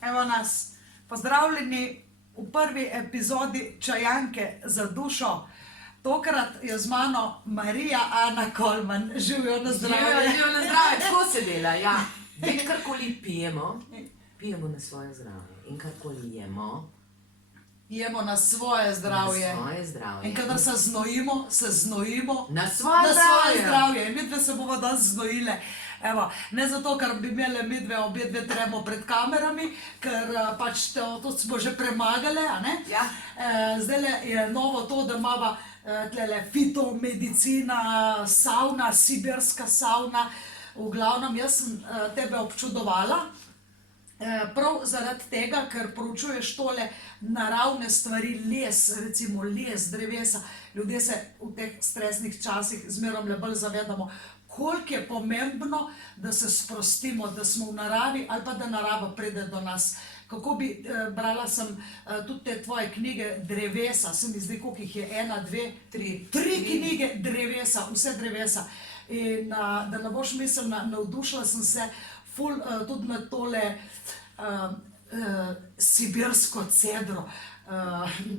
Evo nas, pozdravljeni v prvi epizodi Čajanke za dušo. Tokrat je z mano Marija Ana Kolman. Živijo na zdravje. Živijo na zdravje, tako se dela, ja. Vedno karkoli pijemo, pijemo na svoje zdravje. In karkoli jemo na svoje zdravje. Na svoje zdravje. In kadar se znojimo na svoje zdravje. In midve se bomo danes znojile. Evo, ne zato, ker bi imele midve obe dve tremo pred kamerami, ker pač to smo že premagali, a ne? Ja. Zdajle je novo to, da imava tlele fitomedicina, savna, sibirska savna. V glavnem, jaz sem tebe občudovala, prav zaradi tega, ker proučuješ tole naravne stvari, les, recimo les, drevesa. Ljudje se v teh stresnih časih zmerom le bolj zavedamo, koliko je pomembno, da se sprostimo, da smo v naravi ali pa da narava pride do nas. Kako bi, brala sem tudi te tvoje knjige drevesa, se mi zdi, koliko jih je, 1, 2, 3 knjige drevesa, vse drevesa. In da ne boš mislila, navdušila sem se ful tudi na tole sibirsko cedro.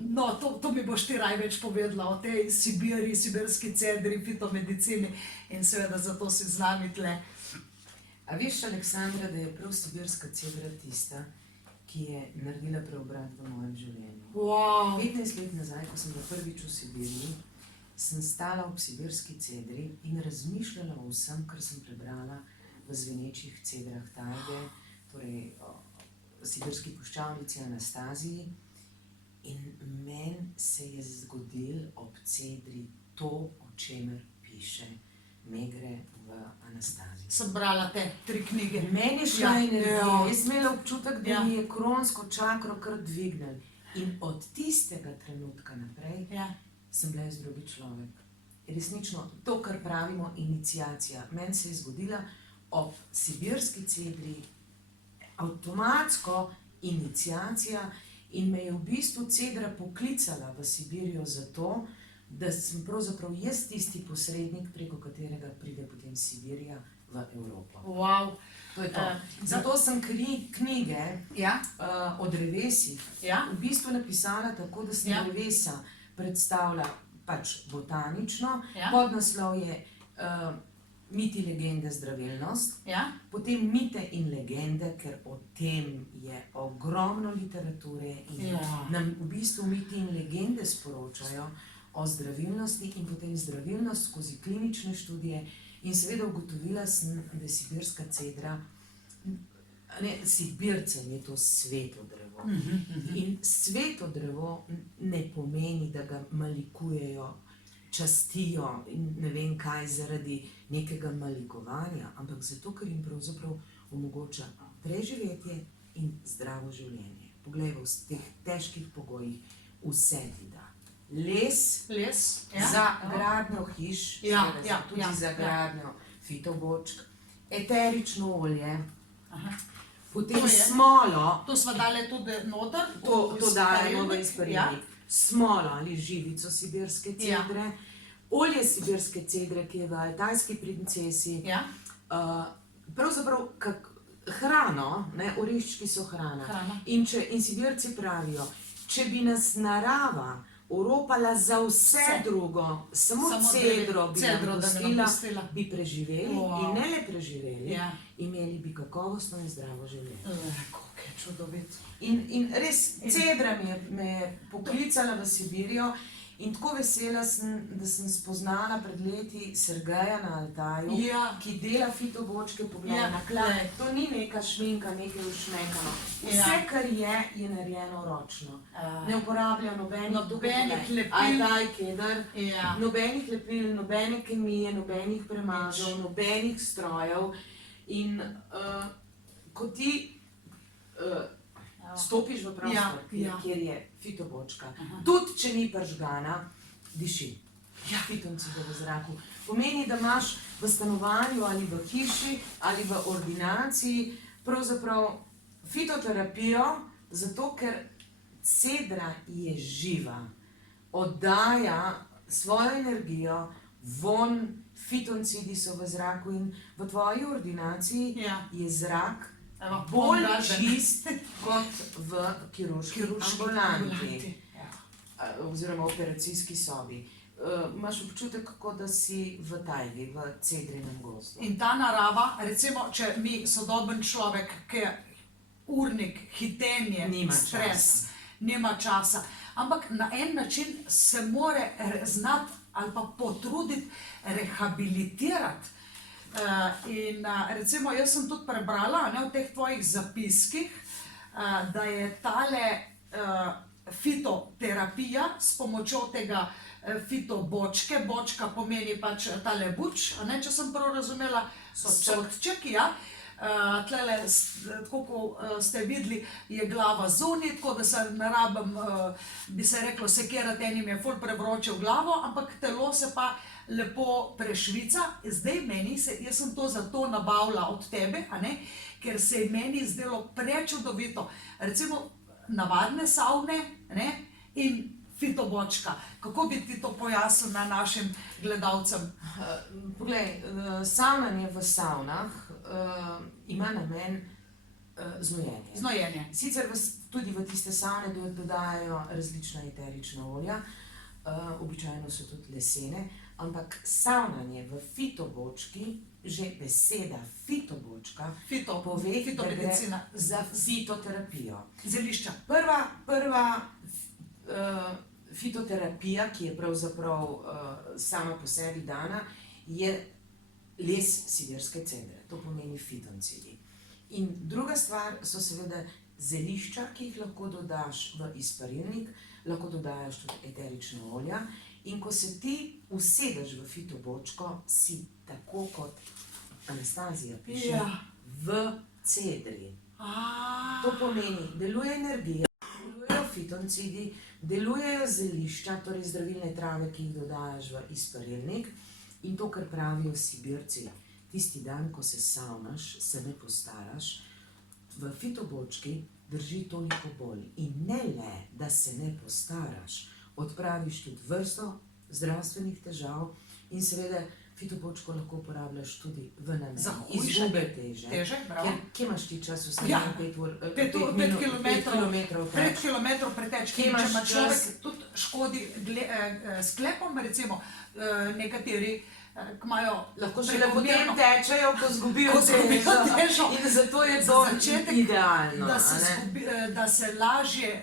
No, to mi boš ti raj več povedala o tej Sibiri, sibirski cedri, fitomedicini in seveda zato si z nami tle. A veš, Aleksandra, da je prav sibirska cedra tista, ki je naredila preobrat v mojem življenju. Wow. 15 let nazaj, ko sem bila prvič v Sibiriji, sem stala ob sibirski cedri in razmišljala o vsem, kar sem prebrala v zvenečih cedrah tajge, torej o sibirski puščavnici Anastaziji. In meni se je zgodilo ob cedri to, o čemer piše Megre v Anastaziji. Sem brala te 3 knjige. Meni je šla energija, jaz sem imela občutek, da mi je kronsko čakro kar dvignil. In od tistega trenutka naprej sem bila jaz drugi človek. Resnično, to, kar pravimo iniciacija, meni se je zgodila ob sibirski cedri, avtomatsko iniciacija. In me je v bistvu cedra poklicala v Sibirijo zato, da sem pravzaprav jaz tisti posrednik, preko katerega pride potem Sibirija v Evropo. Wow. To je to. Zato sem knjige o drevesih v bistvu napisala tako, da sem drevesa predstavila pač botanično. Podnaslov je Miti, legende, zdravilnost, potem mite in legende, ker o tem je ogromno literature in nam v bistvu miti in legende sporočajo o zdravilnosti in potem zdravilnost skozi klinične študije. In seveda ugotovila sem, da je sibirska cedra, Sibircem je to sveto drevo. In sveto drevo ne pomeni, da ga malikujejo, častijo in ne vem kaj zaradi nekega malikovanja, ampak zato, ker jim pravzaprav omogoča preživetje in zdravo življenje. Poglej, v teh težkih pogojih vse ti da. Les za gradnjo hiš, tudi za gradnjo fitobočk, eterično olje, potem smolo. To sva dali tudi noter. To dajemo v izparilnik. Smolo ali živico sibirske cedre, olje sibirske cedre, ki je v Altajski princesi, pravzaprav hrano, oreščki so hrana. In Sibirci pravijo, če bi nas narava oropala za vse drugo, samo cedro bi nam pustila, bi preživeli in ne le preživeli, imeli bi kakovostno in zdravo življenje. Kako je čudovito. In res, cedra me je poklicala v Sibirijo in tako vesela sem, da sem spoznala pred leti Sergeja na Altaju, ki dela fitobočke, pogleda na klad. To ni neka šminka, nekaj ušmekano. Vse, kar je narejeno ročno. Ne uporabljajo nobenih lepil, Altaj, keder, nobenih lepil, nobene kemije, nobenih premažev, nobenih strojev. In ko ti stopiš v prostor, kjer je fitobočka, tudi če ni pržgana, diši. Fitoncida v zraku. Pomeni, da imaš v stanovanju ali v hiši ali v ordinaciji pravzaprav fitoterapijo, zato ker cedra je živa, oddaja svojo energijo, von, fitoncidi so v zraku in v tvoji ordinaciji je zrak Evo, bolj glasben. čist kot v kirurški ambulanti. Oziroma operacijski sobi. Imaš občutek, kot da si v tajgi, v cedrinem gozdu. In ta narava, recimo, če mi sodoben človek, ki je urnik, hitenje, Nima stres, časa. nima časa, ampak na en način se more znati ali pa potruditi rehabilitirati. Recimo, jaz sem tudi prebrala, ne, v teh tvojih zapiskih, da je tale fitoterapija s pomočjo tega fitobočke, bočka pomeni pač tale buč, a ne, če sem prav razumela, sodček, ja. Tlele, tako kot ste videli, je glava zunaj, tako da se ne rabim, bi se reklo, sekirati, enim je ful prevroče v glavo, ampak telo se pa lepo prešvica. Zdaj meni se, jaz sem to zato nabavila od tebe, a ne, ker se je meni zdelo prečudovito. Recimo, navadne savne, ne, in fitobočka. Kako bi ti to pojasnila našim gledalcem? Poglej, savnanje v savnah ima namen znojenje. Znojenje. Sicer tudi v tiste savne dodajajo različna eterična olja, običajno so tudi lesene, ampak savnanje v fitobočki, že beseda fitobočka, pove, da gre fitomedicina. za fitoterapijo. Zelišča. Prva fitoterapija, ki je pravzaprav sama po sebi dana, je les sibirske cedre, to pomeni fitoncidi. In druga stvar so seveda zelišča, ki jih lahko dodaš v izparilnik, lahko dodajaš tudi eterična olja. In ko se ti usedeš v fitobočko, si tako kot Anastazija piše, Ja. v cedri. To pomeni, deluje energija, delujejo fitoncidi, delujejo zelišča, torej zdravilne trave, ki jih dodajaš v izparilnik. In to, kar pravijo Sibirci, tisti dan, ko se savnaš, se ne postaraš, v fitobočki drži toliko bolj. In ne le, da se ne postaraš, odpraviš tudi vrsto zdravstvenih težav in seveda fitobočko lahko uporabljaš tudi v namen izgube teže. Kje imaš ti čas vsaj 5 ur? 5 kilometrov. teč? 5 kilometrov preteč. Kje Če imaš ima čas? človek tudi škodi sklepom, recimo, nekateri, ki imajo Lahko šele potem prekomerno- tečejo, ko zgubijo Ko zgubijo težo. In zato je Za to začetek, idealno. da se lažje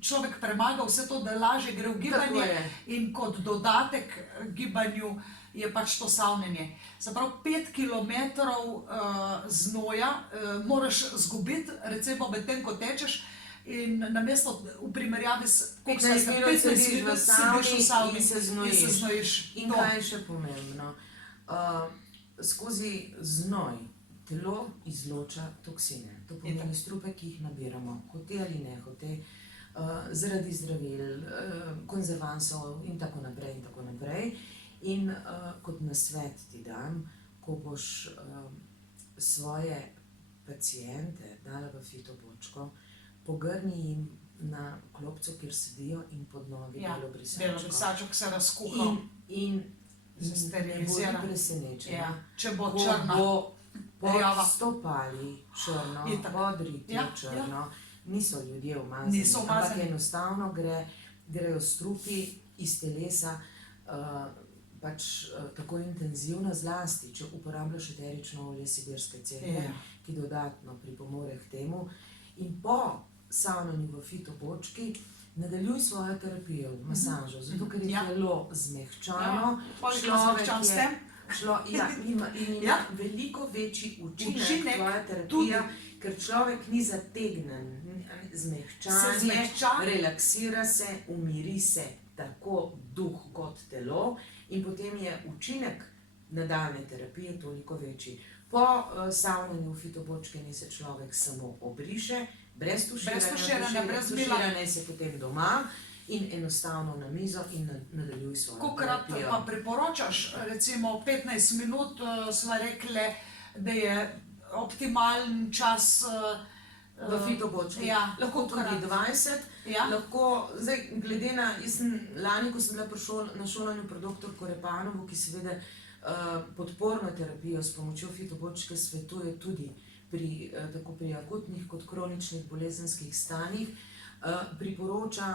človek premaga vse to, da lažje gre v gibanje je. in kot dodatek gibanju je pač to savnenje. Se pravi, 5 kilometrov znoja moraš zgubiti, recimo medtem, ko tečeš, in namesto v primerjavi s 15 minut sediš v savni in se znojiš. znojiš. In kaj je še pomembno? Skozi znoj telo izloča toksine. To pomeni strupe, ki jih nabiramo, hote ali ne hote, zaradi zdravil, konzervansov in tako naprej in tako naprej. In kot nasvet ti dam, ko boš svoje paciente dala v fitobočko, pogrni jim na klopco, kjer sedijo, in pod nogi belo brisačko. Brisačo, ki se razkuha. In Se ne sterilizira. bodi presenečena, Ja, če bo ko črna. bo pod rjava. stopali črno, Itak. pod ritjem Ja, črno, niso ljudje umazani, Niso ampak umazani. enostavno grejo strupi iz telesa, pač tako intenzivno, zlasti, če uporabljaš eterično olje sibirske cedre, Ja. ki dodatno pripomore k temu. In po savnanju v fitobočki nadaljuj svojo terapijo, masažo, zato ker je Ja. telo zmehčano, Poleg človek zmehčan s je- tem. ima Ja. veliko večji učinek Učinek tvoja terapija, ker človek ni zategnen, zmehčan Se je, zmehča. relaksira se, umiri se tako duh kot telo in potem je učinek nadaljne terapije toliko večji. Po savnanju v fitobočki naj se človek samo obriše, brez tuširanja, brez mila. tuširanje se potem doma in enostavno na mizo in nadaljuj svojo Kolikrat terapijo. pa priporočaš, recimo 15 minut, sva rekle, da je optimalen čas V fitobočki. Ja, Lahko tudi kolikrat? 20, Ja. lahko, zdaj glede na, jaz sem lani, ko sem bila na šolanju pri doktorku Repanovu, ki seveda podporno terapijo s pomočjo fitobočke svetuje tudi tako pri akutnih kot kroničnih bolezenskih stanjih, priporoča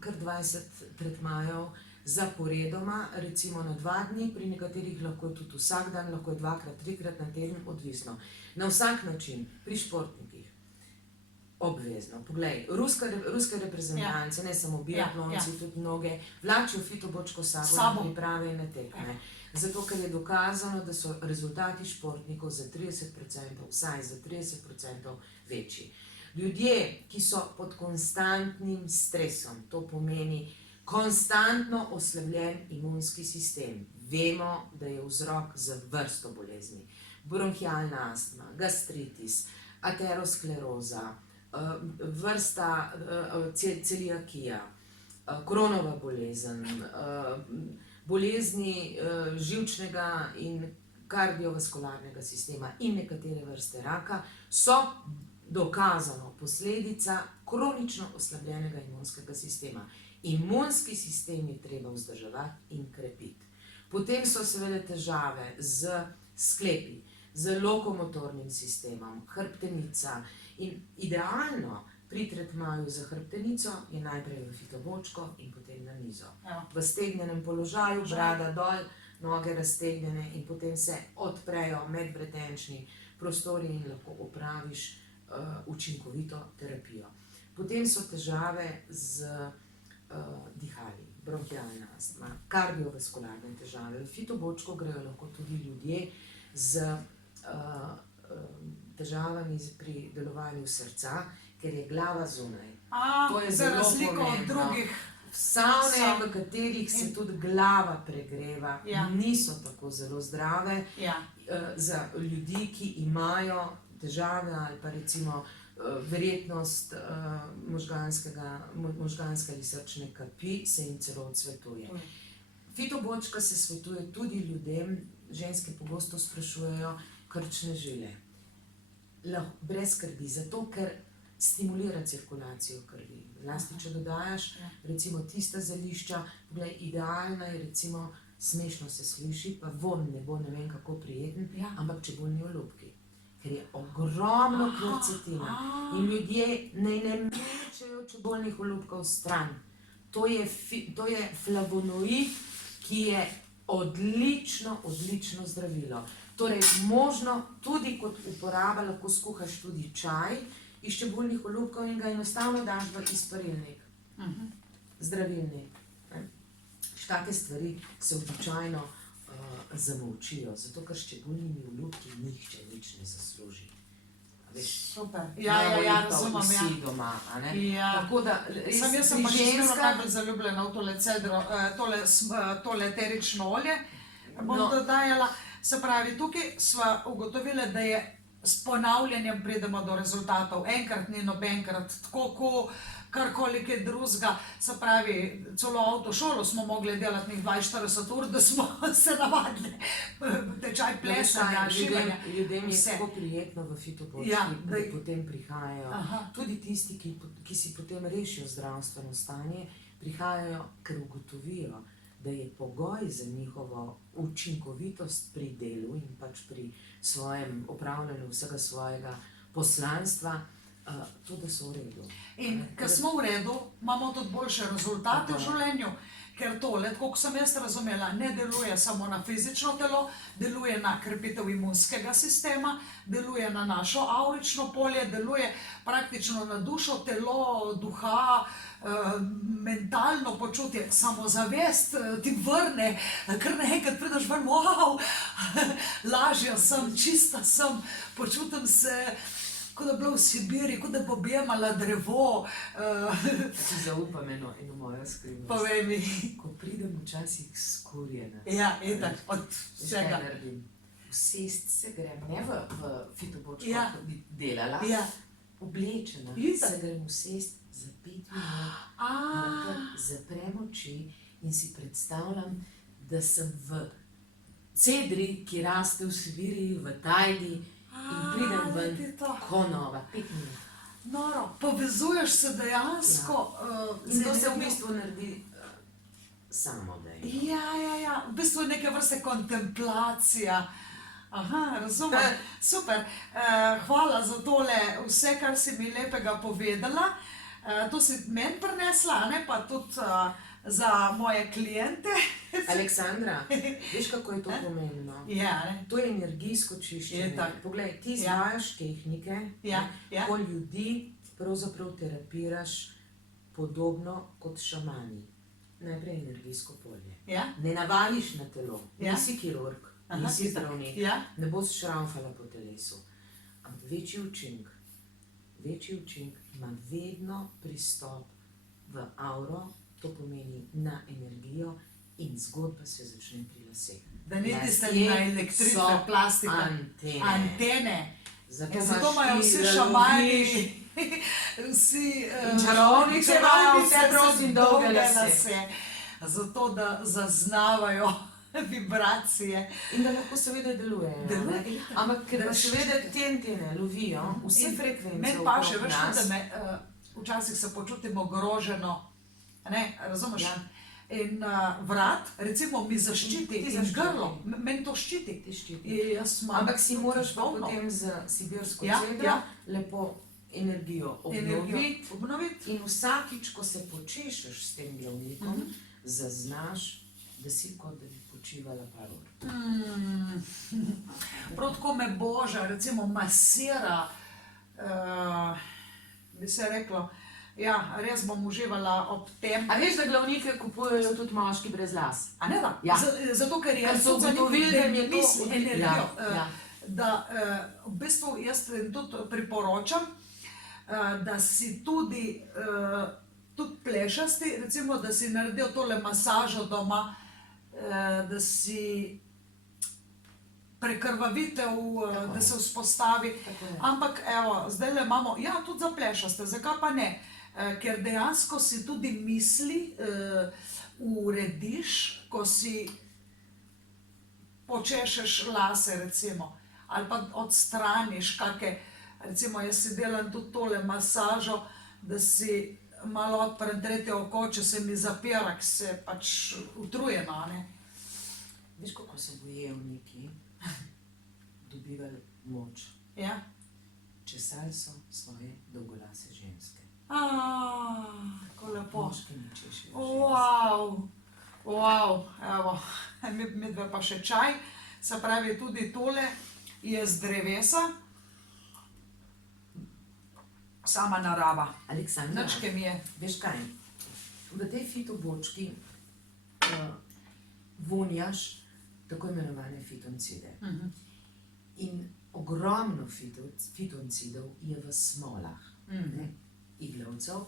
kar 20 tretmajev zaporedoma, recimo na 2 dni, pri nekaterih lahko je tudi vsak dan, lahko je 2-krat, 3-krat na teden, odvisno. Na vsak način, pri športnikih, obvezno. Poglej, ruske reprezentance, ne samo biatlonci, tudi mnoge, vlačijo fitobočko s sabo na priprave in na tekme. Zato, ker je dokazano, da so rezultati športnikov za 30%, vsaj za 30% večji. Ljudje, ki so pod konstantnim stresom, to pomeni konstantno oslabljen imunski sistem, vemo, da je vzrok za vrsto bolezni. Bronhialna astma, gastritis, ateroskleroza, vrsta celiakija, Crohnova bolezen, bolezni živčnega in kardiovaskularnega sistema in nekatere vrste raka so dokazano posledica kronično oslabljenega imunskega sistema. Imunski sistem je treba vzdrževati in krepiti. Potem so seveda težave z sklepi, z lokomotornim sistemom, hrbtenica in idealno pri tretmaju za hrbtenico je najprej v fitobočko in potem na mizo. V stegnjenem položaju, brada dol, noge raztegnjene in potem se odprejo medvretenčni prostori in lahko opraviš učinkovito terapijo. Potem so težave z dihali, bronhialna astma, kardiovaskularne težave. V fitobočko grejo lahko tudi ljudje z težavami pri delovanju srca, ker je glava zunaj. To je za zelo razliko od pomembno. drugih. Savne, v katerih se tudi glava pregreva, niso tako zelo zdrave. Za ljudi, ki imajo težave ali pa recimo verjetnost možganske ali srčne kapi, se jim celo odsvetuje. Fitobočka se svetuje tudi ljudem, ženske pogosto sprašujejo, krčne žile. Brez skrbi, zato ker stimulira cirkulacijo krvi. Zlasti, če dodajaš recimo tista zelišča, idealna je recimo, smešno se sliši, pa von ne bo ne vem kako prijeten, ampak čebulni olupki. Ker je ogromno kvercetina in ljudje ne mečejo čebulnih olupkov stran. To je flavonoid, ki je odlično zdravilo. Torej, možno tudi kot uporaba, lahko skuhaš tudi čaj iz čebulnih olupkov in ga enostavno daš v izparilnik. Zdravilnik. Take stvari se običajno zamolčijo, zato ker s čebulnimi olupki nihče nič ne zasluži. Super. Razumem, vsi doma, a ne? Tako da, Jaz sem pa še najbolj zaljubljena v tole cedro, tole eterično olje. Bom dodajala. Se pravi, tukaj sva ugotovila, da je s ponavljanjem pridemo do rezultatov. Enkrat ni nobenkrat, tako ko karkoli kaj drugega. Se pravi, celo avtošolo smo mogli delati 42 ur, da smo se navadili. Tečaj plesanja, živanja. Ljudem je tako prijetno v fitobočki, da potem prihajajo. Tudi tisti, ki si potem rešijo zdravstveno stanje, prihajajo, ker ugotovijo, da je pogoj za njihovo učinkovitost pri delu in pač pri svojem opravljanju vsega svojega poslanstva, to, da so v redu. In ker smo v redu, imamo tudi boljše rezultate v življenju, ker tole, tako kot sem jaz razumela, ne deluje samo na fizično telo, deluje na krepitev imunskega sistema, deluje na našo avrično polje, deluje praktično na dušo, telo, duha, mentalno počutje, samozavest ti vrne, kar naenkrat prideš ven, wow, lažja sem, čista sem, počutim se, kot da bila v Sibiri, kot da bi objemala drevo. Si zaupam eno mojo skrivnost. Povej mi. Ko pridem včasih skurjena. Ja, etak, od vsega. Usest se grem, ne v fitobočko, ko bi delala, oblečena, se grem usest za 5 minut, zaprem oči in si predstavljam, da sem v cedri, ki raste v Sibiriji, v tajdi, in pridem ven ko nova, 5 minut. Noro, povezuješ se dejansko. In to se v bistvu naredi samodejno. V bistvu je neke vrste kontemplacija. Aha, razumem. Super. Hvala za tole vse, kar si mi lepega povedala. To si meni prinesla, ne pa tudi za moje kliente. Aleksandra, veš, kako je to pomembno? Ja, ne? To je energijsko Je čiščenje. tako. Poglej, ti Ja. izvajaš tehnike, Ja, ja. ko ljudi pravzaprav terapiraš podobno kot šamani. Najprej energijsko polje. Ja, Ne navališ na telo, Ja. nisi kirurg, Aha, nisi itak. zdravnik, Ja, ne boš šraufala po telesu. Ampak večji učinek ima vedno pristop v auro, to pomeni na energijo in zgodba se začne pri laseh. da ni tiste Lasje na elektritve, so plastika. antene. Antene. Zato, Ja, zato imaš imajo ti, vsi da šamani, loviš vsi In čarovnice imajo vse prav in dolge lase. lase. Zato, da zaznavajo vibracije. In da lahko seveda delujejo. Deluje, ne. Ampak ker pa seveda te antene lovijo vse In frekvence meni pa še okrog veš, nas. da me včasih se počutim ogroženo, ne, razumeš? Ja. In vrat, recimo, mi zaščiti Ti in zaščiti. grlo, meni to ščiti. Ti ščiti. In jaz imam Ampak si moraš pa polno potem z sibirsko Ja, cedro ja. lepo energijo energijo obnoviti. obnoviti. In vsakič, ko se počešeš s tem glavnikom, zaznaš, da si kot da bi počivala par ur. Prav tako me Boža, recimo, masira, bi se reklo, ja, res bom uživala ob tem. A veš, da glavnike kupujejo tudi moški brez las? A ne da? Ja. Zato, ker je Ker so ugotovili, da jim je to misli energijo. Ja, ja. Da v bistvu jaz tudi priporočam, da si tudi plešasti, recimo, da si naredijo tole masažo doma, da si prekrvavitev, da se vzpostavi. Tako je. Ampak evo, zdaj le imamo, ja, tudi za plešaste, zakaj pa ne? Ker dejansko si tudi misli urediš, ko si počešeš lase, recimo, ali pa odstraniš kakšne, recimo jaz si delam tudi tole masažo, da si malo odprem tretje oko, če se mi zapira, ker se pač utrujena, ne? Veš, kako so bojevniki dobivali moč? Ja? Česali so svoje dolgolase ženske. Kako lepo. Moški ne češejo žensk. Wow, evo, midve pa še čaj, se pravi tudi tole je z drevesa, sama narava, Aleksandra, nič kemije. veš kaj? V tej fitobočki vonjaš tako imenovane fitoncide. In ogromno fitoncidov je v smolah, ne, iglavcev.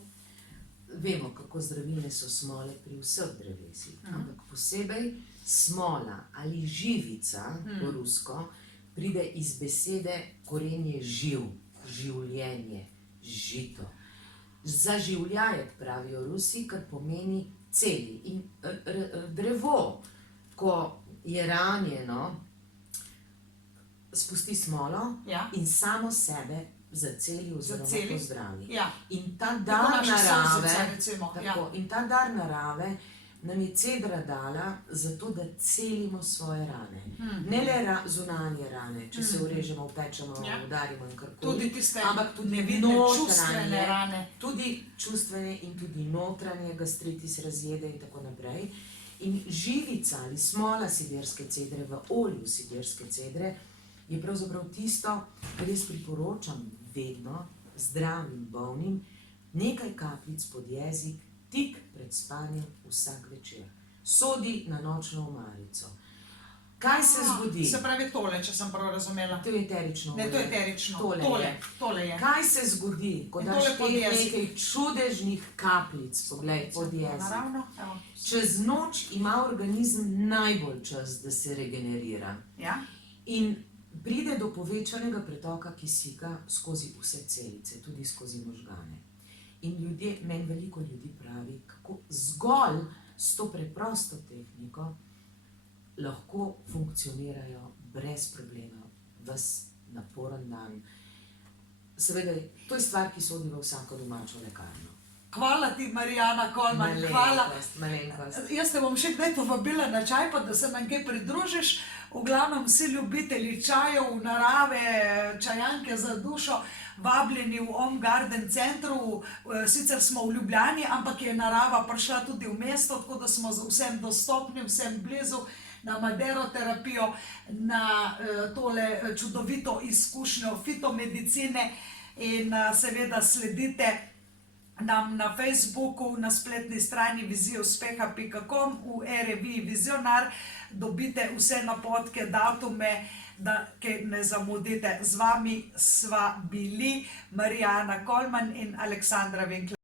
Vemo, kako zdravilne so smole pri vseh drevesih, ampak posebej smola ali živica, po rusko, pride iz besede korenje živ, življenje, žito. Zaživljajati pravijo Rusi, kar pomeni celi. In drevo, ko je ranjeno, spusti smolo Ja. in samo sebe zaceli oziroma Zaceli. pozdravi. Ja, In ta tako dar naša solzica, narave, recimo. tako, Ja. in ta dar narave nam je cedra dala zato, da celimo svoje rane. Ne le zunanje rane, če se urežemo, upečemo, Ja. udarimo in karkoli, Tudi tiste ampak tudi nevidne notranje, čustvene rane. tudi čustvene in tudi notranje, gastritis, razjede in tako naprej. In živica ali smola sibirske cedre v olju sibirske cedre je pravzaprav tisto, kar jaz priporočam vedno zdravim bolnim, nekaj kapljic pod jezik, tik pred spanjem vsak večer. Sodi na nočno omarico. Kaj se zgodi? Se pravi tole, če sem prav razumela. To je eterično Ne, to je olje. eterično. Tole Tole je. Kaj se zgodi, ko In daš tole pod teh jezik. nekaj čudežnih kapljic, poglej, pod jezik. Naravno, evo. Čez noč ima organizem najbolj čas, da se regenerira. Ja? In pride do povečanega pretoka kisika skozi vse celice, tudi skozi možgane. In ljudje, meni veliko ljudi pravi, kako zgolj s to preprosto tehniko lahko funkcionirajo brez problema, ves naporen dan. Seveda, to je stvar, ki sodi v vsako domačo lekarno. Hvala ti, Marijana Kolman, hvala. Malenkost. Jaz te bom še kdaj povabila na čaj, pa da se nam kaj pridružiš. V glavnem vsi ljubitelji čajev, narave, čajanke za dušo, vabljeni v Home Garden centru. Sicer smo v Ljubljani, ampak je narava prišla tudi v mesto, tako da smo vsem dostopni, vsem blizu, na maderoterapijo, na tole čudovito izkušnjo fitomedicine in seveda sledite nam na Facebooku, na spletni strani vizijauspeha.com, v e-reviji Vizionar dobite vse napotke, datume, da kaj ne zamudite. Z vami sva bili Marijana Kolman in Aleksandra Winkler.